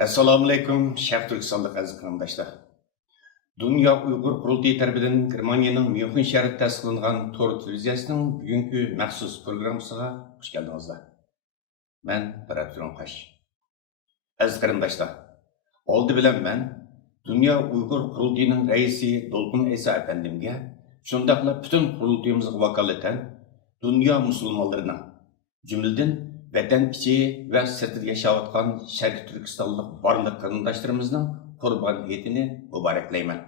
Assalomu alaykum, Sharq Turkistonlik aziz qarindoshlar. Dunyo Uyg'ur qurultiyi tarafidan Germaniyaning Myunxen shahrida ta'sis qilingan Tor televiziyasining bugungi maxsus programmasiga xush keldingizlar. Men Barat Qo'sh. Aziz qarindoshlar, oldi bilan men Dunyo Uyg'ur qurultiyining raisi Dolqin Isa efendimga, shundaqla butun qurultiyimizga vakolatan dunyo musulmonlarining, jumladan vatan ichi va sirtida yashayotgan Sharq Turkistonlik barliq qarindoshlarımızning qurboniyatini muboraklayman.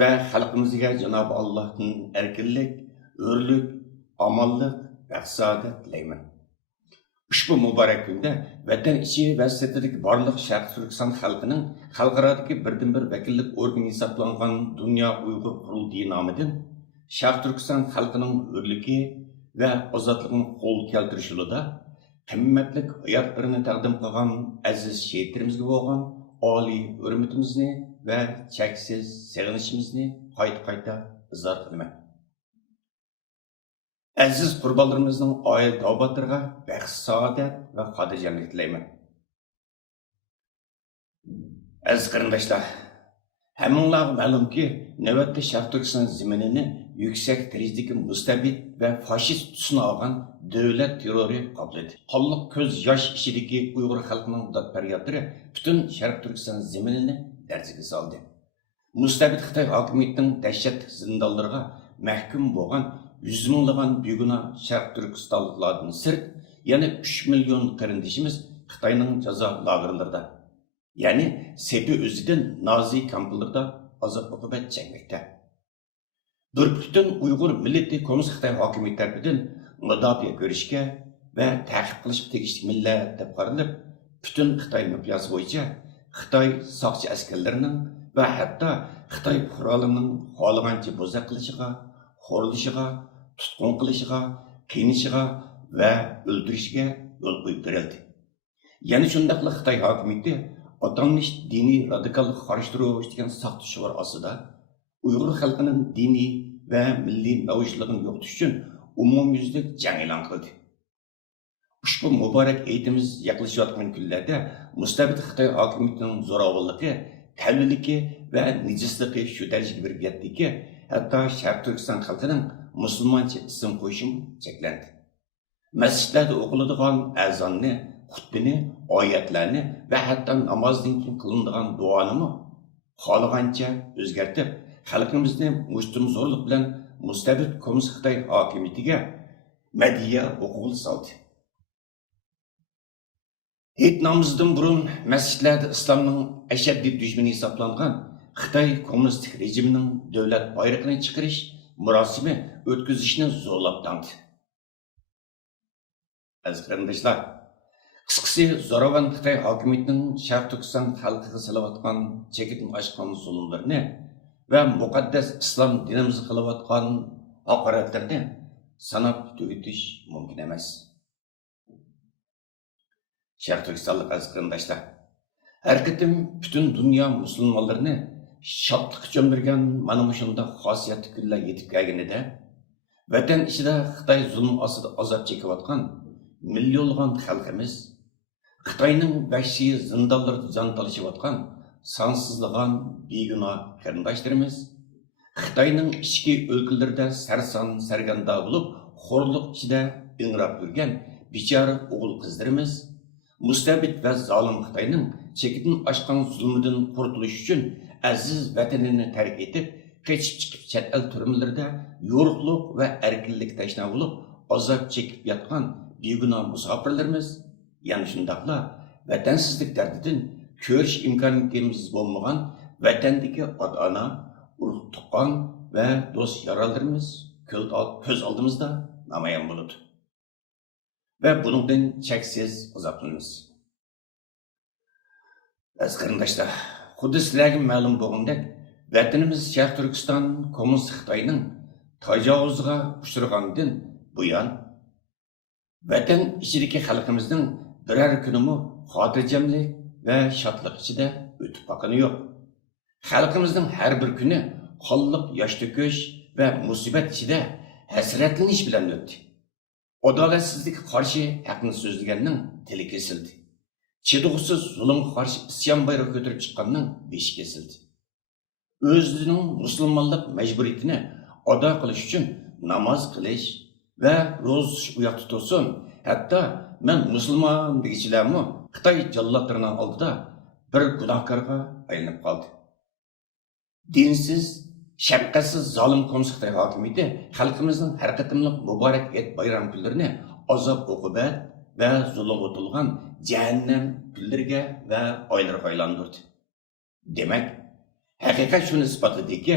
Va xalqimizga Janob Allohdan erkinlik, o'rlik, omonlik va saodat tilayman. Ushbu muborak kunda vatan ichi va sirtidagi barliq Sharq Turkiston xalqining xalqarodagi birdan-bir vakillik organi hisoblangan Dunyo Uyg'ur qurultiyi nomidan Sharq Turkiston xalqining o'rligi va ozodligini qo'l keltirish yo'lida qimmatlik hayotlarini taqdim qilgan aziz shehitlarimizga bo'lgan oliy hurmatimizni va cheksiz sig'inishimizni qayta izhor qilaman. Aziz qurbonlarimizning oila tavbatlariga baxt, saodat va xotirjamlik tilayman. Aziz qarindoshlar, hammanglarga ma'lumki, navbatda Sharq Turkiston zaminini yüksek derecedeki mustabid ve faşist tusuna algan devlet terörü kapladı. Qonliq ko'z yosh ichidagi Uyg'ur xalqining dod-faryodlari bütün Sharq Turkiston zaminini larzaga soldi. Mustabid Xitoy hokimiyatining dahshat zindonlariga mahkum bo'lgan yüz minglagan begunoh Sharq Turkistonliklardan sirt, yana 3 million qarindoshimiz Xitoyning jazo lagerlarida, ya'ni sepi o'zidan Nazi kamplarida azob-uqubat chekmoqda. Bir bütün Uyghur milleti Komünist Xitoy hokimiyati tarafidan mudofaa ko'rishga va ta'qib qilishga tegishli millat deb qaralib, bütün Xitoy miqyosi bo'yicha Xitoy soqchi askarlarining va hatto Xitoy fuqarolarining xohlagancha bo'zaq qilishiga, xo'rlishiga, tutqun qilishiga, qiynishiga va o'ldirishiga yo'l qo'yib berildi. Yana shundaqla Xitoy hokimiyati atanmış diniy radikallik qarshi turish degan soxta shior ostida Uyg'ur xalqining diniy va milliy mavjudligini yo'qotish uchun umumyuzlik jang e'lon qildi. Ushbu muborak aytimiz yaqinlashayotgan kunlarda mustabid Xitoy hokimiyatining zo'ravonligi, talviligi va nijisligi shu darajaga berib yetdiki, hatto Sharq Turkiston xalqining musulmoncha ism qo'yishim cheklandi. Masjidlarda o'qiladigan azonni, xutbini, oyatlarni va hatto namozdan keyin qilinadigan duoni xohlagancha o'zgartib, xalqimizni mustamzo'rlik bilan mustabid Komünist Xitoy hokimiyatiga madhiya o'quvli soldi. Hech namozdan burun masjidlarda islomning ashaddiy dushmani hisoblangan Xitoy kommunistik rejimining davlat bayrog'ini chiqarish murosimi o'tkazishni zo'rlab tandi. Aziz qarindoshlar, qisqasi zo'ravon Xitoy hokimiyatining Sharq Turkiston xalqiga qilayotgan chekitni oshgan zulmlarini ve muqaddas islom dinimizga qilayotgan haqoratlarni sanab tugutish mumkin emas. Sharq Turkistonlik aziz qarindoshlar, har qatim butun dunyo musulmonlarini shodlikqa cho'mdirgan mana shunday xosiyatli kunlar yetib kelganida, vatan ichida Xitoy zulm ostida azob chekayotgan millionlagan xalqimiz, Xitoyning vahshiy zindonlarida jon talashayotgan sansızlagan begunoh qarindoshlarimiz, Xitoyning ichki o'lkalarida sarson sarganda bo'lib, xo'rlik ichida ingrab yurgan bechora o'g'il qizlarimiz, mustabid va zolim Xitoyning chekidan oshgan zulmidan qurtulish uchun aziz vatanini tark etib, qochib chiqib chet el turmalarida yo'riqlik va erkinlik tashna bo'lib, azob chekib yotgan begunoh musofirlarimiz, yana shundaqla vatansizlik dardidan ko'rish imkoniyatimiz bo'lmagan vatandagi ota-ona, urug' tuqqan va do'st yarallarimiz ko'z oldimizda namoyon bo'ladi. Va bundan cheksiz azoblanamiz. Aziz qarindoshlar, xuddi sizlarga ma'lum bo'lgandek, vatanimiz Sharq Turkiston Kommunist Xitoyning tajovuziga uchragandan buyon vatan ichidagi xalqimizning biror kunimi xotirjamlik ve şatlık içinde ötüp bakını yok. Halkımızın her bir günü qonliq yosh to'kish ve musibet içinde hasratlanish bilan o'tdi. Adolatsizlikka qarshi haqni so'zlaganning tili kesildi. chidug'usiz zulmga qarshi isyon bayrog'i ko'tarib chiqqanning beshi kesildi. O'zining musulmonlik majburiyatini ado qilish uchun namoz qilish va ro'za tutish u yoqda tursin. Hatto men musulmon degichilarmi Xitoy jallodlarining oldida bir gunohkorga aylanib qoldi. Dinsiz, shafqatsiz zolim kommunist Xitoy hokimiyati xalqimizning har qatimliq muborak et bayram kunlarini azob uqubat va zulmga to'lgan jahannam kunlariga va oylarga aylantirdi. Demak, haqiqat shuni isbotladiki,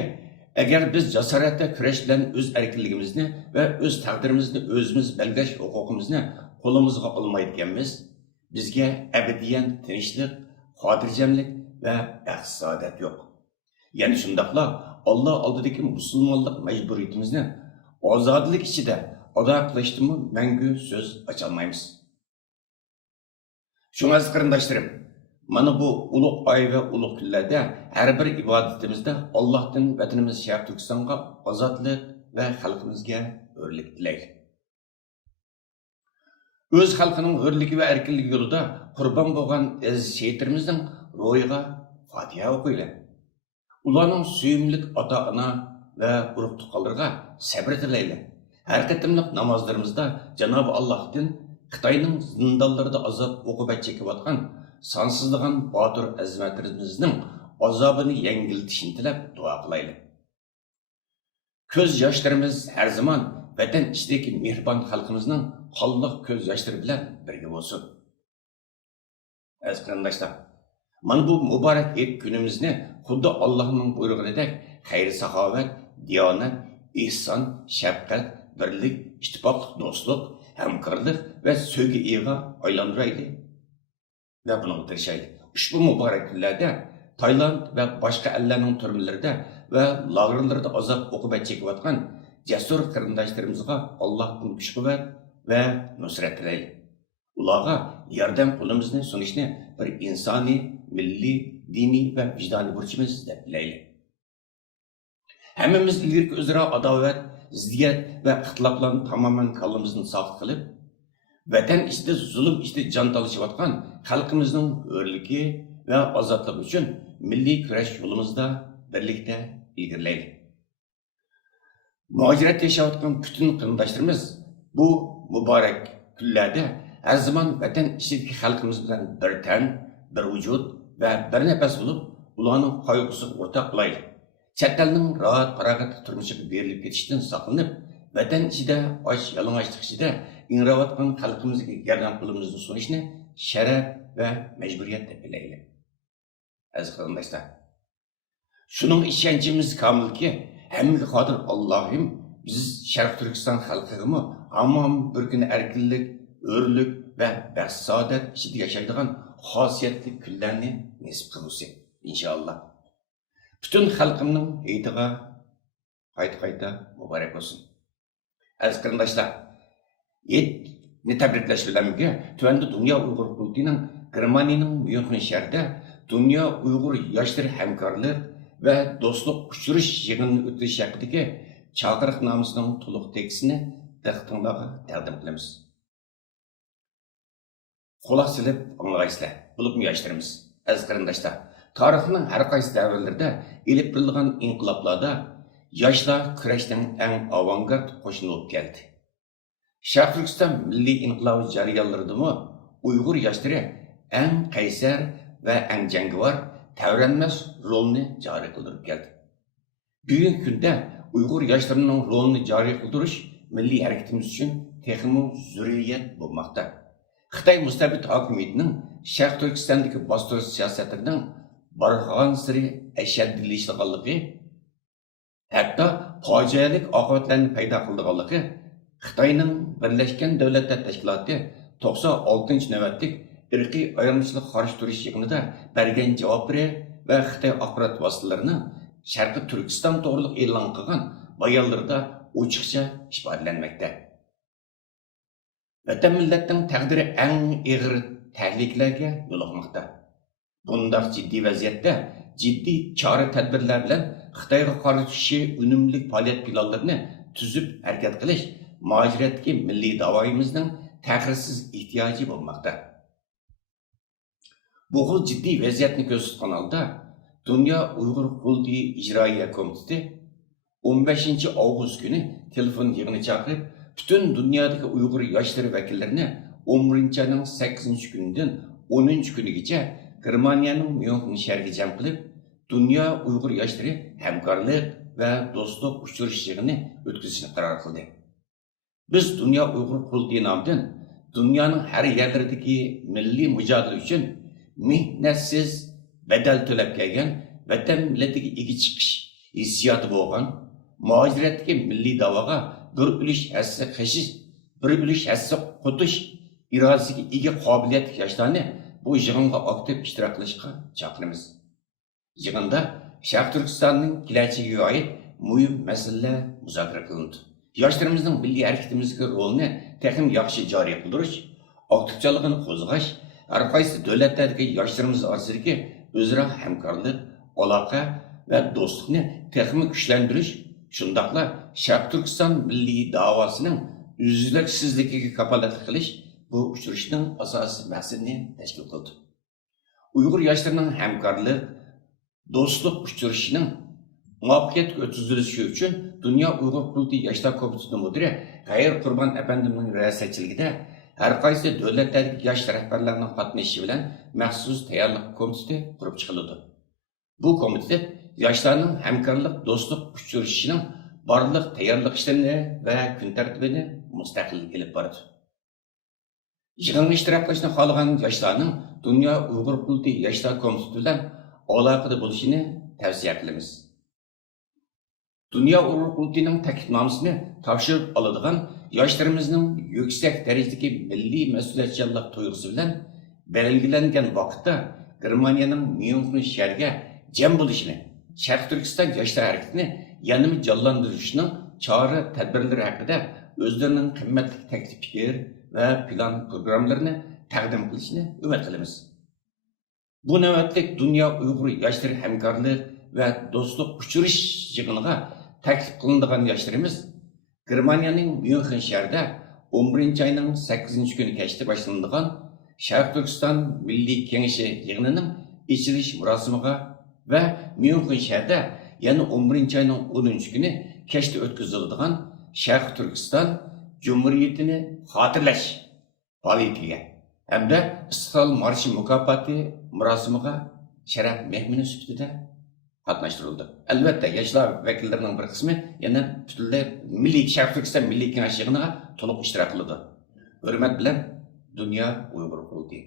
agar biz jasoratda kurash bilan o'z erkinligimizni va o'z taqdirimizni o'zimiz belgilash huquqimizni qo'limizga olmaydiganmiz, bizga abadiyan tinchlik, xotirjamlik va baxt saodat yo'q. Ya'ni shundaqla Alloh oldidagi musulmonlik majburiyatimizni ozodlik ichida ado qilishdimi mangu so'z ocholmaymiz. Shunga qarindoshlarim, mana bu ulug' oy va ulug' kunlarda har bir ibodatimizda Allohdan vatanimiz Sharq Turkistonga ozodlik va xalqimizga hurlik tilaylik. O'z xalqining hurligi va erkinligi yo'lida qurbon bo'lgan aziz shehitlarimizning ro'yiga Fatiha o'qiylik. Ularning suyumlik ota-ona va urug' tuqqanlarga sabr tilaylik. Har qatimliq namozlarimizda Janob Allohdan Xitoyning zindonlarida azob uqubat chekayotgan sonsizligan botir azmatlarimizning azobini yengiltishini tilab duo qilaylik. Ko'z yoshlarimiz har zaman vatan ichidagi mehribon xalqimizning qonliq ko'z yoshlari bilan birga bo'lsin. Aziz qarindoshlar, mana bu muborak et kunimizni xuddi Allohning buyrug'idek xayr-saxovat, diyonat, ihson, shafqat, birlik, ittifoqlik, do'stlik, hamkorlik va sevgi iyiga aylantiraylik ve buna tirishaylik. Ushbu muborak kunlarda Tayland ve başka ellerinin turmalarida ve lagerlarda azob uqubat chekayotgan jasur qarindoshlarimizga Allohdan kuch-quvvat ve nusrat tilaylik. Ularga yordam qo'limizni sunishni bir insoniy, milliy, diniy ve vijdoniy burchimiz deb bilaylik. Hammamiz ilgari o'zaro adovat, ziddiyat ve ixtiloflarni tamoman kallamizni sof qilib, vatan ichida zulm ichida jon talashayotgan xalqimizning hurligi ve ozodligi uchun milliy kurash yo'limizda birlikda ilgarilaylik. Muhojirat yashayotgan butun qarindoshlarimiz bu muborak kunlarda her zaman vatan ichidagi xalqimiz bilan bir tan, bir vujud ve bir nafas bo'lib, ularning qayg'usiga o'rtoq bo'laylik. Chet elning rahat farog'at turmushiga berilib ketishdan saqlanib, vatan ichida och yalang'ochlik ichida ingrayotgan xalqimizga yordam qo'limizni sunishni sharaf va majburiyat deb bilaylik. Aziz qarindoshlar, shuning ishonchimiz komilki, hammaga qodir Allohim biz Sharq Turkiston xalqiga hamon bir kun erkinlik, hurlik va baxt saodat ichida yashaydigan xosiyatli kunlarni nasib qilsin inshaalloh. Bütün xalqimning hayitiga qayta muborak bo'lsin. Aziz qarindoshlar, yetni tabriklash bilan birga Tuanda Dunyo Uyg'ur Qurultiyining Germaniyaning Myunxen shahrida Dunyo Uyg'ur yoshlari hamkorlik va do'stlik uchirish yig'inini o'tkazish haqidagi chaqiriqnomasining to'liq tekstini diqqatingizga taqdim qilamiz. Quloq silib anglaysizlar, bo'libmi yoshlarimiz. Aziz qarindoshlar, tarixning har qaysi davrlarida elib berilgan inqiloblarda yoshlar kurashning eng avangard qo'shini bo'lib keldi. Sharq Turkiston milliy inqilobi jarayonlaridami Uyg'ur yoshlari eng qaysar va eng jangovar, tavranmas rolni joriy qildirib keldi. Bugungi kunda Uyg'ur yoshlarining rolini joriy qildirish milliy harakatimiz uchun texmo zurriyat bo'lmoqda. Xitoy mustabid hokimiyatining Sharq Turkistondagi bostirish siyosatining barg'an siri ashaddilashganligi, hatto fojialik oqibatlarni paydo qilganligi Xitoyning Birlashgan Davlatlar Tashkiloti 96-navbatlik irqiy ayirmachilik qarshi turish yig'inida bergan javoblari va Xitoy axborot vositalarini Sharqi Turkiston to'g'riliq e'lon qilgan bayonlarida ochiqcha ifodalanmoqda. Vatan millatning taqdiri eng og'ir tahlikalarga yo'liqmoqda. Bundaq ciddi vaziyatda ciddi chora tadbirlar bilan Xitoyga qarshi unumli faoliyat planlarini tuzib harakat qilish muhojiratga milliy davoyimizning ta'xirsiz ehtiyoji bo'lmoqda. Bu xil jiddiy vaziyatni ko'z tutgan holda Dünya Uyg'ur Qurultiyi İcraiya Komiteti 15 avgust günü telefon yig'ini chaqirib, bütün dünyadaki Uyg'ur yoshlari vakillarini 11 ayning 8 kunidan 10 kunigacha Germaniyaning Myunxen shahriga jam qilib, Dünya Uyg'ur yoshlari hamkorlik va do'stlik uchrashuv yig'ini o'tkazishni qaror qildi. Biz Dünya Uyg'ur Qurultiyi nomidan dunyoning har yerlaridagi milliy mujodala uchun mehnatsiz bedel to'lab kelgan vatan millatiga ega chiqish hissiyoti bo'lgan muhojiratdagi milliy da'voga bir ulush hassa qashish, bir ulush hassa qo'tish irodasiga ega qobiliyat yoshlarni bu yig'inga aktiv ishtirok qilishga chaqiramiz. Yig'inda Sharq Turkistonning kelajagiga oid muhim masalalar muzokara qilindi. Yoshlarimizning milliy harakatimizga rolini texnik yaxshi joriy qildirish, aktivchiligini qo'zg'ash, har qaysi davlatlardagi yoshlarimiz orasidagi o'zaro hamkorlik, aloqa va do'stlikni texnik kuchlantirish, shundaqla Sharq Turkiston milliy davosining uzluksizligiga kafolatlik qilish bu uchrashuvning asosiy maqsadini tashkil qildi. Uyg'ur yoshlarining hamkorlik, do'stlik uchrashuvining muvaffaqiyatli o'tkazilishi uchun Dünya Uyg'ur Qurultiyi Yoshlar Komitetining mudiri G'ayir Qurbon apandimning riyosatchiligida har qaysi davlatlardagi yosh rahbarlarning qatnashishi bilan maxsus tayyorlik komiteti qurib chiqildi. Bu komitet yoshlarning hamkorlik, do'stlik uchrashuvining barliq tayyorlik ishlarini va kun tartibini mustaqil olib boradi. Yig'inga ishtirok qilishni xohlagan yoshlarning Dünya Uyg'ur Qurultiyi Yoshlar Komiteti bilan aloqada bo'lishini tavsiya qilamiz. Dünya Uyg'ur Qurultiyining taklifnomasini topshirib oladigan yoshlarimizning yuksak darajadagi milliy mas'uliyatchanlik tuyg'usi bilan belgilangan vaqtda Germaniyaning Myunxen shahriga jam bo'lishini, Sharq Turkiston yoshlar harakatini yanada jonlantirishning chora tadbirlari haqida o'zlarining qimmatli taklif fikr va plan programmalarini taqdim qilishni umid qilamiz. Bu navbatlik Dünya Uyg'ur yoshlari hamkorlik va do'stlik uchrashuv yig'iniga taklif qilinadigan yoshlarimiz Germaniyaning Myunxen shahrida 11 ayning 8 kuni kechda boshlanadigan Sharq Turkiston Milliy Kengashi yig'inining ichilish murosimiga va Myunxen shahrida yana 11 ayning 10 kuni kechda o'tkaziladigan Sharq Turkiston Cumhuriyetini xotirlash faoliyatiga hamda Istiqlol marshi mukofoti murosimiga sharaf mehmoni sifatida qatnashtirildi. Albatta, yoshlar vakillarining bir qismi yana butunlay Sharq Turkiston Milliy Kengashi yig'iniga to'liq ishtirok qildi. Hurmat bilan Dünya Uyg'ur Qurultiyi.